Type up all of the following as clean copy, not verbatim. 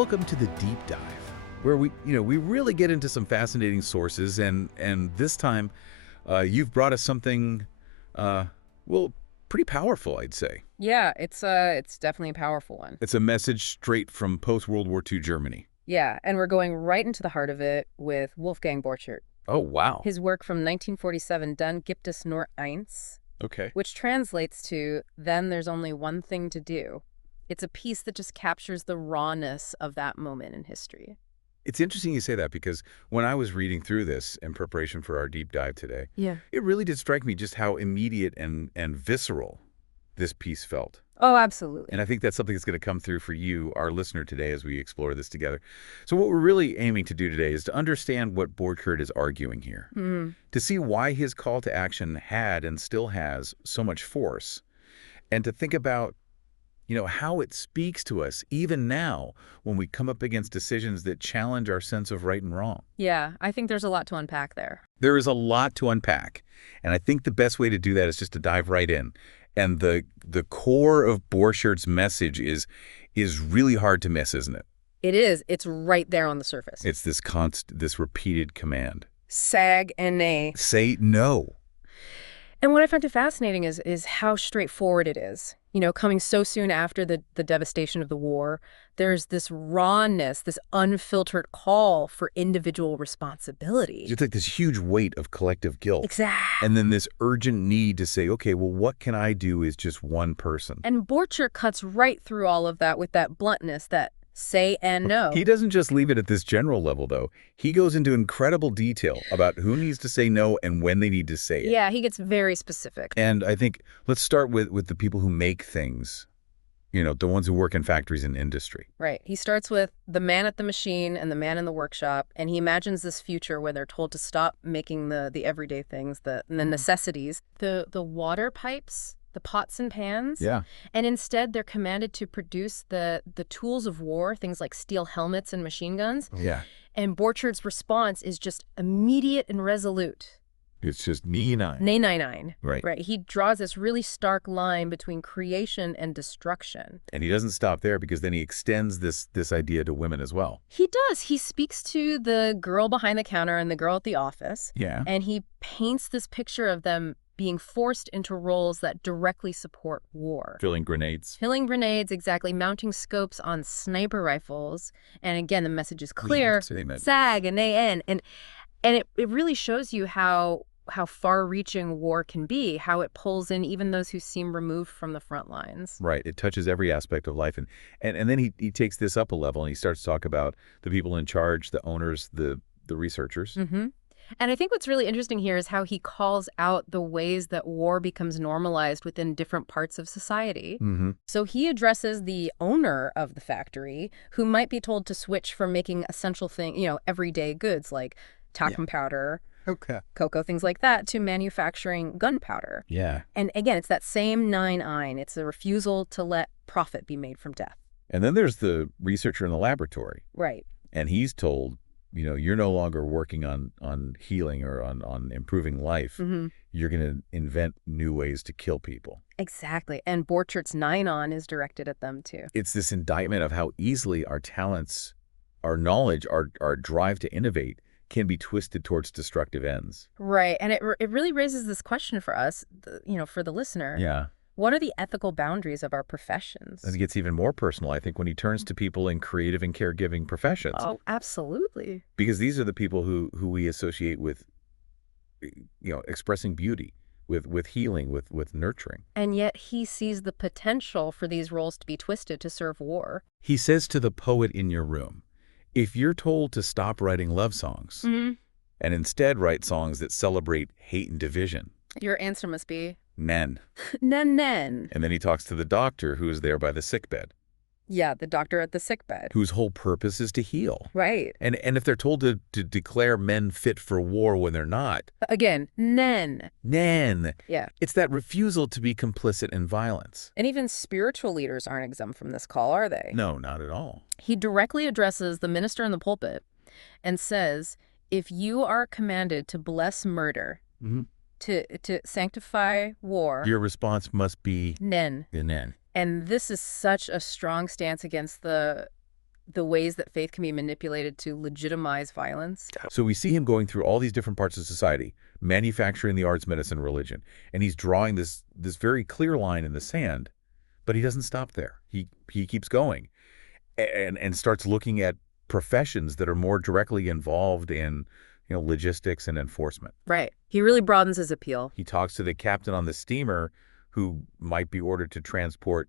Welcome to the Deep Dive, where we really get into some fascinating sources, and this time, you've brought us something, well, pretty powerful, I'd say. Yeah, it's definitely a powerful one. It's a message straight from post-World War II Germany. Yeah, and we're going right into the heart of it with Wolfgang Borchert. Oh, wow. His work from 1947, Dann gibt es nur eins, Okay. which translates to Then There's Only One Thing to Do. It's a piece that just captures the rawness of that moment in history. It's interesting you say that because when I was reading through this in preparation for our deep dive today, Yeah. it really did strike me just how immediate and visceral this piece felt. Oh, absolutely. And I think that's something that's going to come through for you, our listener, today as we explore this together. So what we're really aiming to do today is to understand what Borchert is arguing here, to see why his call to action had and still has so much force, and to think about how it speaks to us even now when we come up against decisions that challenge our sense of right and wrong. Yeah, I think there's a lot to unpack there. There is a lot to unpack, and I think the best way to do that is just to dive right in. And the core of Borchert's message is really hard to miss, isn't it? It is. It's right there on the surface. It's this repeated command. Sag and nay. Say no. And what I find fascinating is how straightforward it is. Coming so soon after the devastation of the war, there's this rawness, this unfiltered call for individual responsibility. It's like this huge weight of collective guilt. Exactly. And then this urgent need to say, okay, well, what can I do as just one person? And Borchert cuts right through all of that with that bluntness, that say and no. He doesn't just leave it at this general level, though. He goes into incredible detail about who needs to say no and when they need to say it. Yeah, he gets very specific. And I think let's start with the people who make things, the ones who work in factories and industry. Right. He starts with the man at the machine and the man in the workshop, and he imagines this future where they're told to stop making the everyday things, the necessities, the water pipes, the pots and pans. Yeah. And instead, they're commanded to produce the tools of war, things like steel helmets and machine guns. Yeah. And Borchert's response is just immediate and resolute. It's just nine. Nay. Right. Right. He draws this really stark line between creation and destruction. And he doesn't stop there because then he extends this idea to women as well. He does. He speaks to the girl behind the counter and the girl at the office. Yeah. And he paints this picture of them being forced into roles that directly support war. Filling grenades. Filling grenades, exactly. Mounting scopes on sniper rifles. And again, the message is clear. SAG and AN. And it really shows you how far-reaching war can be, how it pulls in even those who seem removed from the front lines. Right. It touches every aspect of life. And then he takes this up a level and he starts to talk about the people in charge, the owners, the researchers. Mm-hmm. And I think what's really interesting here is how he calls out the ways that war becomes normalized within different parts of society. Mm-hmm. So he addresses the owner of the factory who might be told to switch from making essential everyday goods like talcum powder, cocoa, things like that, to manufacturing gunpowder. Yeah. And again, it's that same nine ein. It's a refusal to let profit be made from death. And then there's the researcher in the laboratory. Right. And he's told, you're no longer working on healing or on improving life. Mm-hmm. You're going to invent new ways to kill people. Exactly. And Borchert's nine on is directed at them, too. It's this indictment of how easily our talents, our knowledge, our drive to innovate can be twisted towards destructive ends. Right. And it really raises this question for us, for the listener. Yeah. What are the ethical boundaries of our professions? It gets even more personal, I think, when he turns to people in creative and caregiving professions. Oh, absolutely. Because these are the people who we associate with, expressing beauty, with healing, with nurturing. And yet he sees the potential for these roles to be twisted to serve war. He says to the poet in your room, if you're told to stop writing love songs and instead write songs that celebrate hate and division, your answer must be nen. Nen. And then he talks to the doctor who is there by the sickbed. Yeah, the doctor at the sickbed. Whose whole purpose is to heal. Right. And if they're told to declare men fit for war when they're not. Again, nen. Nen. Yeah. It's that refusal to be complicit in violence. And even spiritual leaders aren't exempt from this call, are they? No, not at all. He directly addresses the minister in the pulpit and says, if you are commanded to bless murder, to sanctify war, your response must be nen. Nen. And this is such a strong stance against the the ways that faith can be manipulated to legitimize violence. So we see him going through all these different parts of society, manufacturing the arts, medicine, religion, and he's drawing this very clear line in the sand, but he doesn't stop there. He keeps going and starts looking at professions that are more directly involved in, logistics and enforcement. Right. He really broadens his appeal. He talks to the captain on the steamer who might be ordered to transport,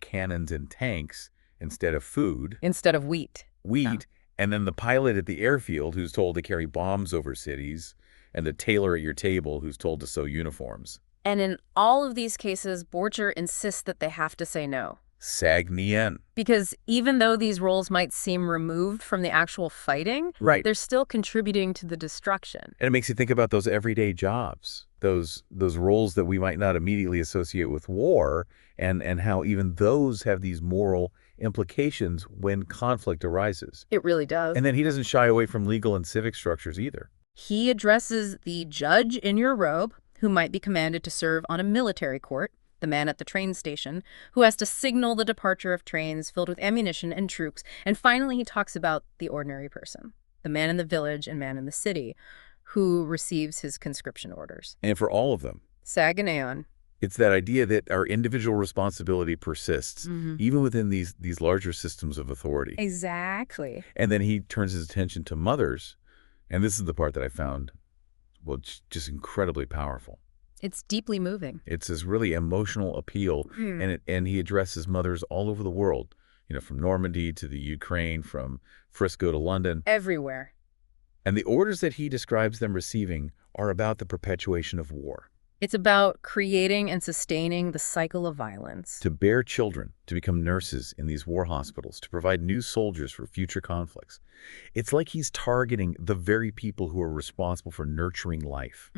cannons and tanks instead of food. Instead of wheat. Yeah. And then the pilot at the airfield who's told to carry bombs over cities, and the tailor at your table who's told to sew uniforms. And in all of these cases, Borchert insists that they have to say no. Sag nien. Because even though these roles might seem removed from the actual fighting, right, they're still contributing to the destruction. And it makes you think about those everyday jobs, those roles that we might not immediately associate with war, and how even those have these moral implications when conflict arises. It really does. And then he doesn't shy away from legal and civic structures either. He addresses the judge in your robe, who might be commanded to serve on a military court, the man at the train station, who has to signal the departure of trains filled with ammunition and troops. And finally, he talks about the ordinary person, the man in the village and man in the city, who receives his conscription orders. And for all of them, Sag and Aeon. It's that idea that our individual responsibility persists, even within these larger systems of authority. Exactly. And then he turns his attention to mothers, and this is the part that I found, well, just incredibly powerful. It's deeply moving. It's this really emotional appeal, and he addresses mothers all over the world, from Normandy to the Ukraine, from Frisco to London. Everywhere. And the orders that he describes them receiving are about the perpetuation of war. It's about creating and sustaining the cycle of violence. To bear children, to become nurses in these war hospitals, to provide new soldiers for future conflicts. It's like he's targeting the very people who are responsible for nurturing life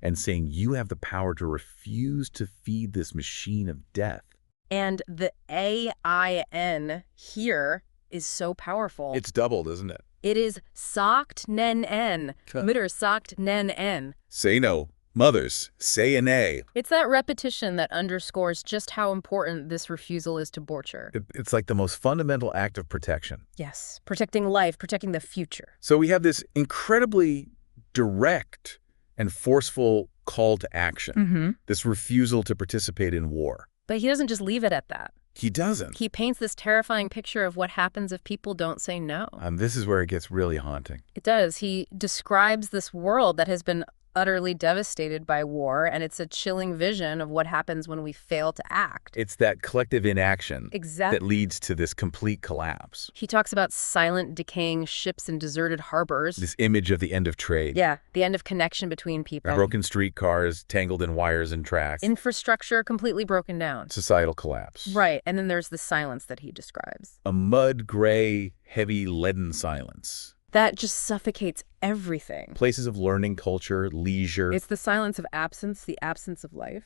and saying, you have the power to refuse to feed this machine of death. And the AIN here is so powerful. It's doubled, isn't it? It is sagt nen en. Mütter sagt nen en. Say no. Mothers, say a nay. It's that repetition that underscores just how important this refusal is to Borchert. It's like the most fundamental act of protection. Yes, protecting life, protecting the future. So we have this incredibly direct and forceful call to action, this refusal to participate in war. But he doesn't just leave it at that. He doesn't. He paints this terrifying picture of what happens if people don't say no. This is where it gets really haunting. It does. He describes this world that has been utterly devastated by war, and it's a chilling vision of what happens when we fail to act. It's that collective inaction exactly. that leads to this complete collapse. He talks about silent, decaying ships in deserted harbors. This image of the end of trade. Yeah, the end of connection between people. Broken streetcars, tangled in wires and tracks. Infrastructure completely broken down. Societal collapse. Right, and then there's the silence that he describes. A mud, gray, heavy, leaden silence. That just suffocates everything. Places of learning, culture, leisure. It's the silence of absence, the absence of life.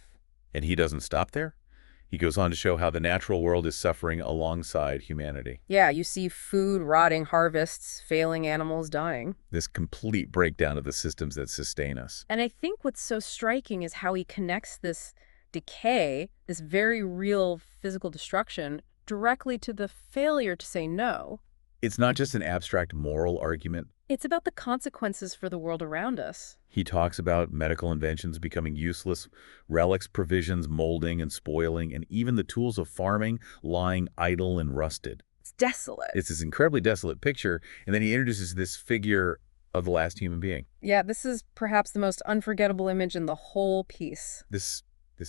And he doesn't stop there. He goes on to show how the natural world is suffering alongside humanity. Yeah, you see food rotting, harvests, failing animals dying. This complete breakdown of the systems that sustain us. And I think what's so striking is how he connects this decay, this very real physical destruction, directly to the failure to say no. It's not just an abstract moral argument. It's about the consequences for the world around us. He talks about medical inventions becoming useless, relics, provisions molding and spoiling, and even the tools of farming lying idle and rusted. It's desolate. It's this incredibly desolate picture, and then he introduces this figure of the last human being. Yeah, this is perhaps the most unforgettable image in the whole piece. This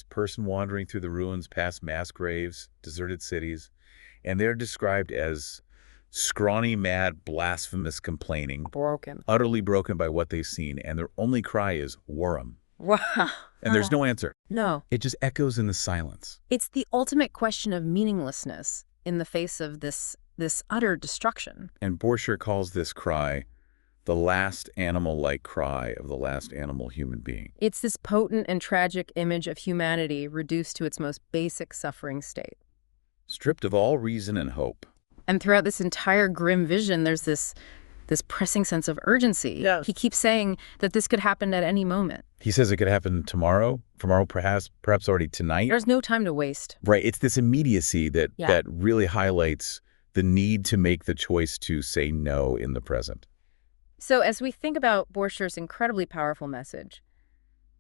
person wandering through the ruins past mass graves, deserted cities, and they're described as scrawny, mad, blasphemous, complaining. Broken. Utterly broken by what they've seen, and their only cry is, "Warum." Wow. And there's no answer. No. It just echoes in the silence. It's the ultimate question of meaninglessness in the face of this utter destruction. And Borchert calls this cry the last animal-like cry of the last animal human being. It's this potent and tragic image of humanity reduced to its most basic suffering state. Stripped of all reason and hope. And throughout this entire grim vision, there's this pressing sense of urgency. Yes. He keeps saying that this could happen at any moment. He says it could happen tomorrow perhaps already tonight. There's no time to waste. Right. It's this immediacy that really highlights the need to make the choice to say no in the present. So as we think about Borchert's incredibly powerful message,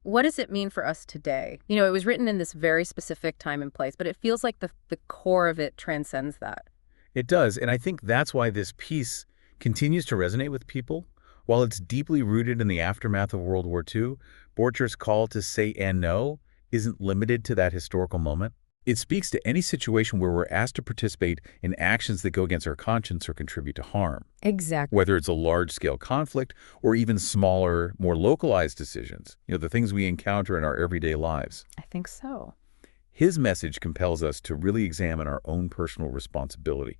what does it mean for us today? It was written in this very specific time and place, but it feels like the core of it transcends that. It does, and I think that's why this piece continues to resonate with people. While it's deeply rooted in the aftermath of World War II, Borchert's call to say and no isn't limited to that historical moment. It speaks to any situation where we're asked to participate in actions that go against our conscience or contribute to harm. Exactly. Whether it's a large-scale conflict or even smaller, more localized decisions, the things we encounter in our everyday lives. I think so. His message compels us to really examine our own personal responsibility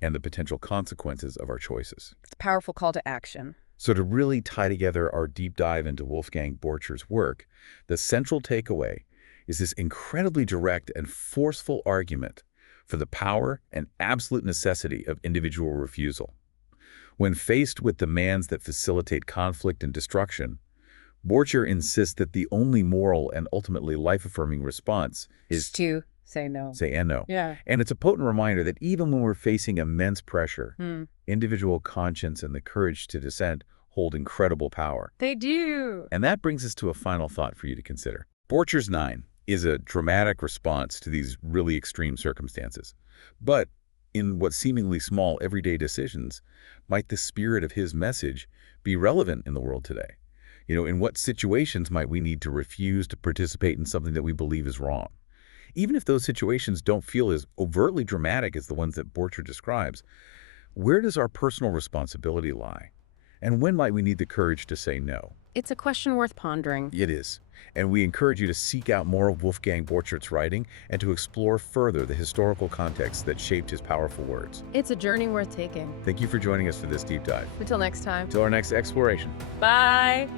and the potential consequences of our choices. It's a powerful call to action. So to really tie together our deep dive into Wolfgang Borchert's work, the central takeaway is this incredibly direct and forceful argument for the power and absolute necessity of individual refusal. When faced with demands that facilitate conflict and destruction, Borchert insists that the only moral and ultimately life-affirming response is to say no. Say and no. Yeah. And it's a potent reminder that even when we're facing immense pressure, individual conscience and the courage to dissent hold incredible power. They do. And that brings us to a final thought for you to consider. Borchert's 9 is a dramatic response to these really extreme circumstances. But in what seemingly small everyday decisions, might the spirit of his message be relevant in the world today? In what situations might we need to refuse to participate in something that we believe is wrong? Even if those situations don't feel as overtly dramatic as the ones that Borchert describes, where does our personal responsibility lie? And when might we need the courage to say no? It's a question worth pondering. It is. And we encourage you to seek out more of Wolfgang Borchert's writing and to explore further the historical context that shaped his powerful words. It's a journey worth taking. Thank you for joining us for this deep dive. Until next time. Until our next exploration. Bye.